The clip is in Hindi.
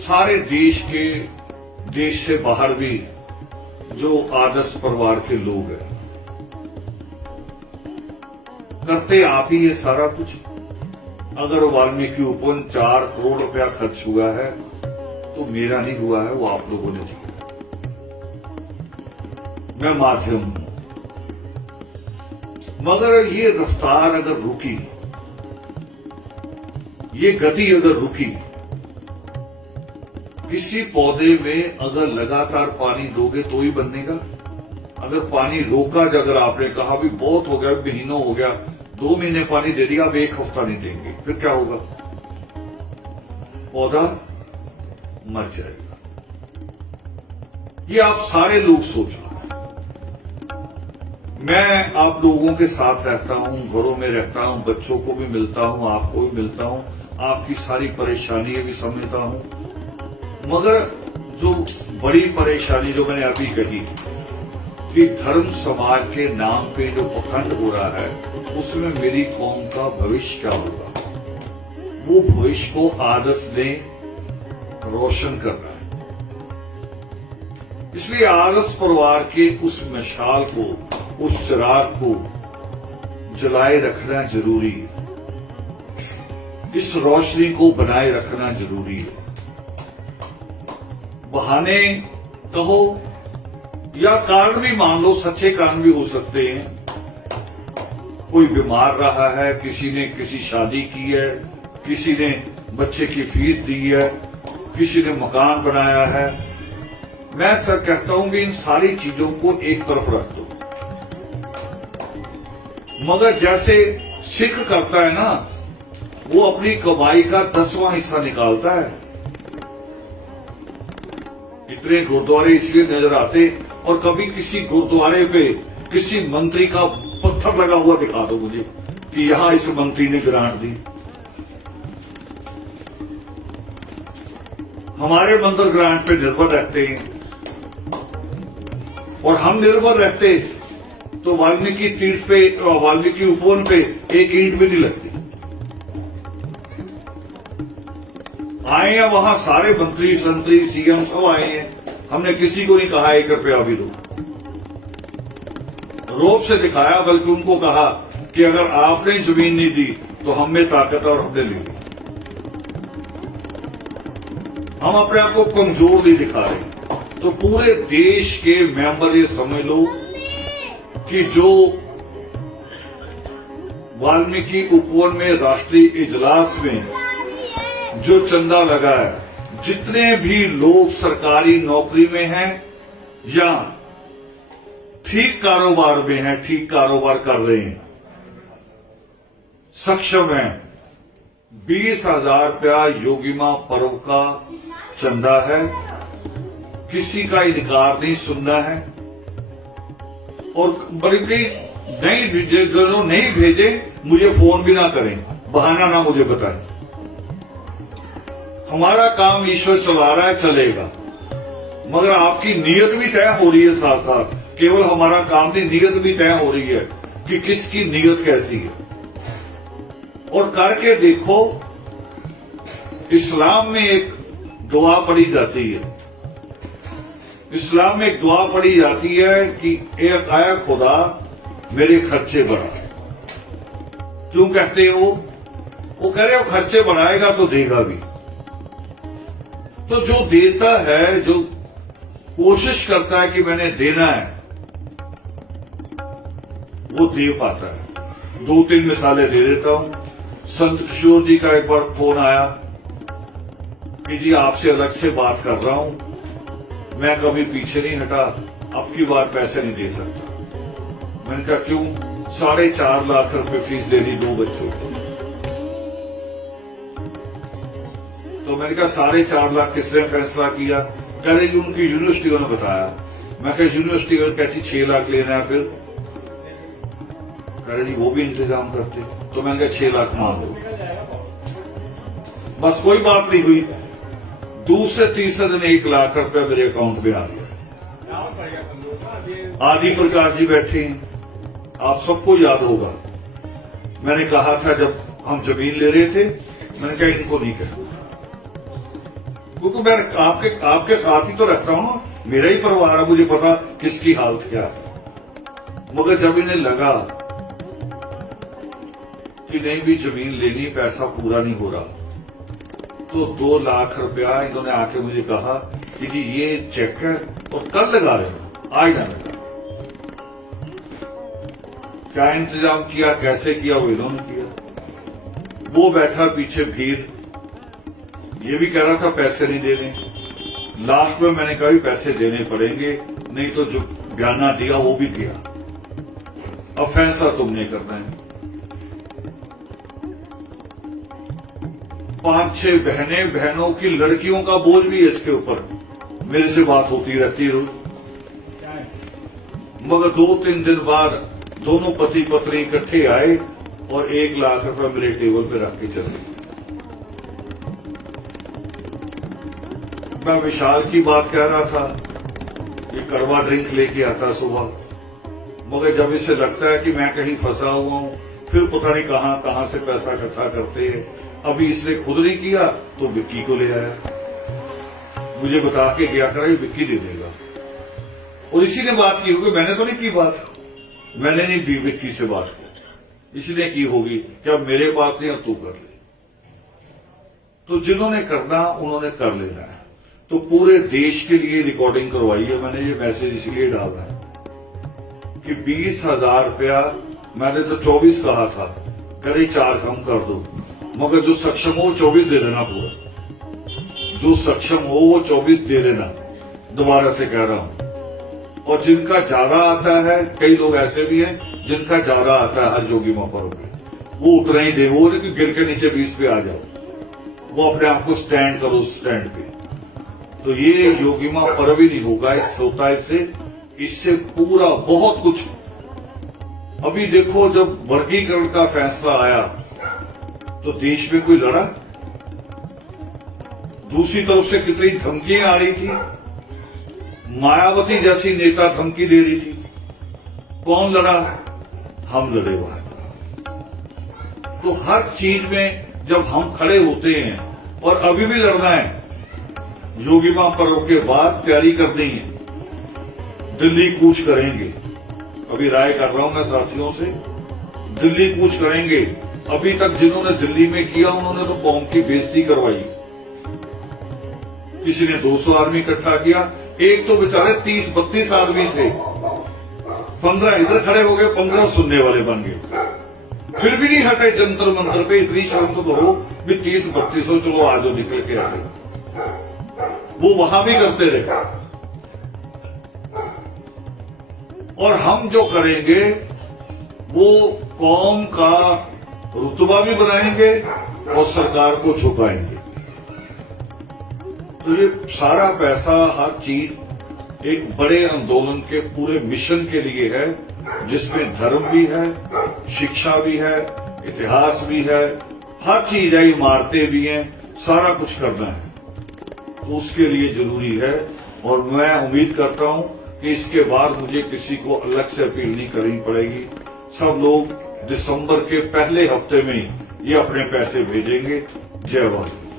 सारे देश से बाहर भी जो आदर्श परिवार के लोग हैं, करते आप ही ये सारा कुछ। अगर वाल्मीकि उपवन 4 करोड़ रुपया खर्च हुआ है तो मेरा नहीं हुआ है, वो आप लोगों ने किया। मैं माध्यम हूं, मगर ये रफ्तार अगर रुकी, ये गति अगर रुकी, किसी पौधे में अगर लगातार पानी दोगे तो ही बनेगा। अगर पानी रोका, अगर आपने कहा भी बहुत हो गया, महीनों हो गया, 2 महीने पानी दे दिया, अब 1 हफ्ता नहीं देंगे, फिर क्या होगा? पौधा मर जाएगा। ये आप सारे लोग सोच लो। मैं आप लोगों के साथ रहता हूं, घरों में रहता हूं, बच्चों को भी मिलता हूं, आपको भी मिलता हूं, आपकी सारी परेशानियां भी समझता हूं, मगर जो बड़ी परेशानी जो मैंने अभी कही कि धर्म समाज के नाम पे जो पखंड हो रहा है, उसमें मेरी कौम का भविष्य क्या होगा? वो भविष्य को आदर्श ने रोशन करना है। इसलिए आदर्श परिवार के उस मशाल को, उस चिराग को जलाए रखना जरूरी है। इस रोशनी को बनाए रखना जरूरी है। बहाने कहो या कारण भी मान लो, सच्चे कारण भी हो सकते हैं। कोई बीमार रहा है, किसी ने किसी शादी की है, किसी ने बच्चे की फीस दी है, किसी ने मकान बनाया है। मैं सर कहता हूं कि इन सारी चीजों को एक तरफ रख दो, मगर जैसे सिख करता है ना, वो अपनी कमाई का 10वां हिस्सा निकालता है। इतने गुरुद्वारे इसलिए नजर आते, और कभी किसी गुरुद्वारे पे किसी मंत्री का पत्थर लगा हुआ दिखा दो मुझे कि यहां इस मंत्री ने ग्रांट दी। हमारे मंदिर ग्रांट पे निर्भर रहते हैं, और हम निर्भर रहते तो वाल्मीकि तीर्थ पे, वाल्मीकि उपवन पे एक ईंट भी नहीं लगती। आए हैं वहां सारे मंत्री, संतरी, सीएम सब आए हैं, हमने किसी को नहीं कहा 1 रुपया भी दो। रोब से दिखाया, बल्कि उनको कहा कि अगर आपने जमीन नहीं दी तो हम में ताकत और हमने ले ली। हम अपने आप को कमजोर नहीं दिखा रहे। तो पूरे देश के मेंबर ये समझ लो कि जो वाल्मीकि उपवन में राष्ट्रीय इजलास में जो चंदा लगा है, जितने भी लोग सरकारी नौकरी में हैं या ठीक कारोबार में हैं, ठीक कारोबार कर रहे हैं, सक्षम हैं, 20,000 रुपया योगी मां पर्व का चंदा है। किसी का इनकार नहीं सुनना है, और बल्कि नहीं भेजे, जो नहीं भेजे मुझे फोन भी ना करें, बहाना ना मुझे बताएं। हमारा काम ईश्वर चला रहा है, चलेगा, मगर आपकी नीयत भी तय हो रही है। साथ साथ केवल हमारा काम नहीं, नीयत भी तय हो रही है कि किसकी नीयत कैसी है। और करके देखो, इस्लाम में एक दुआ पढ़ी जाती है, इस्लाम में एक दुआ पढ़ी जाती है कि एक आया खुदा मेरे खर्चे बढ़ा। क्यों कहते हो? वो कह रहे हो खर्चे बढ़ाएगा तो देगा भी। तो जो देता है, जो कोशिश करता है कि मैंने देना है, वो दे पाता है। 2-3 मिसालें दे देता हूं। संत किशोर जी का एक बार फोन आया कि जी आपसे अलग से बात कर रहा हूं, मैं कभी पीछे नहीं हटा, अब की बार पैसे नहीं दे सकता। मैंने कहा क्यों? 4.5 लाख रुपए फीस देनी 2 बच्चों को। तो मैंने कहा 4.5 लाख किसने फैसला किया? कह रही उनकी यूनिवर्सिटी ने बताया। मैं कहा यूनिवर्सिटी अगर कहती 6 लाख लेना है, फिर कह रही वो भी इंतजाम करते। तो मैंने कहा 6 लाख मान दो, बस कोई बात नहीं हुई। दूसरे तीसरे दिन 1 लाख रुपया मेरे अकाउंट में आ गया। आदि प्रकाश जी बैठे हैं, आप सबको याद होगा। मैंने कहा था जब हम जमीन ले रहे थे, मैंने कहा इनको नहीं कहना, क्योंकि मैं आपके साथ ही तो रहता हूं ना, मेरा ही परिवार है, मुझे पता किसकी हालत क्या है। मगर जब इन्हें लगा कि नहीं भी जमीन लेनी, पैसा पूरा नहीं हो रहा, तो 2 लाख रुपया इन्होंने आके मुझे कहा कि जी ये चेक है और कल लगा लेना, आज ना लगा। क्या इंतजाम किया, कैसे किया, वो इन्होंने किया। वो बैठा पीछे भीड़, ये भी कह रहा था पैसे नहीं देने। लास्ट में मैंने कहा पैसे देने पड़ेंगे, नहीं तो जो बयाना दिया वो भी दिया, अब फैसला तुमने करना है। 5-6 बहनों की लड़कियों का बोझ भी है इसके ऊपर। मेरे से बात होती रहती है रोज, मगर 2-3 दिन बाद दोनों पति पत्नी इकट्ठे आए और 1 लाख रुपए मेरे टेबल पे रख के चले। मैं विशाल की बात कह रहा था, ये कड़वा ड्रिंक लेके आता सुबह, मगर जब इसे लगता है कि मैं कहीं फंसा हुआ हूं, फिर पता नहीं कहां से पैसा इकट्ठा करते हैं। अभी इसने खुद नहीं किया तो विक्की को ले आया, मुझे बता के गया करा विक्की दे देगा। और इसी ने बात की होगी, मैंने तो नहीं की बात, मैंने नहीं विक्की से बात की, इसलिए की होगी कि अब मेरे पास नहीं, अब तू कर ले। तो जिन्होंने करना उन्होंने कर लेना है। तो पूरे देश के लिए रिकॉर्डिंग करवाई है मैंने, ये मैसेज इसलिए डाल रहा है कि 20,000 रुपया, मैंने तो 24 कहा था, करे 4 कम कर दो, मगर जो सक्षम हो वो 24 दे देना पूरा, जो सक्षम हो वो 24 दे देना, दोबारा से कह रहा हूं। और जिनका ज्यादा आता है, कई लोग ऐसे भी हैं जिनका ज्यादा आता है हज योगी मां पर्व में, वो उतना ही दे, वो नहीं गिर के नीचे 20 पे आ जाओ, वो अपने आप को स्टैंड करो स्टैंड पे। तो ये योगी मां पर्व ही नहीं होगा, होता है इससे पूरा बहुत कुछ। अभी देखो जब वर्गीकरण का फैसला आया तो देश में कोई लड़ा, दूसरी तरफ से कितनी धमकियां आ रही थी, मायावती जैसी नेता धमकी दे रही थी, कौन लड़ा, हम लड़े वहां। तो हर चीज में जब हम खड़े होते हैं, और अभी भी लड़ना है, योगी मां पर्व के बाद तैयारी करनी है, दिल्ली कूच करेंगे, अभी राय कर रहा हूं मैं साथियों से, दिल्ली कूच करेंगे। अभी तक जिन्होंने दिल्ली में किया उन्होंने तो कौम की बेइज्जती करवाई, किसी ने 200 आदमी इकट्ठा किया, एक तो बेचारे 30-32 आदमी थे, 15 इधर खड़े हो गए, 15 सुनने वाले बन गए, फिर भी नहीं हटे जंतर मंतर पे। इतनी शर्म तो करो भी 30-32 हो, चलो आज निकल के आए, वो वहां भी करते रहे। और हम जो करेंगे वो कौम का रुतबा भी बनाएंगे और सरकार को झुकाएंगे। तो ये सारा पैसा, हर चीज एक बड़े आंदोलन के पूरे मिशन के लिए है, जिसमें धर्म भी है, शिक्षा भी है, इतिहास भी है, हर चीज है, इमारतें भी हैं, सारा कुछ करना है। तो उसके लिए जरूरी है, और मैं उम्मीद करता हूं कि इसके बाद मुझे किसी को अलग से अपील नहीं करनी पड़ेगी। सब लोग दिसंबर के पहले हफ्ते में ही ये अपने पैसे भेजेंगे। जय वाहिनी।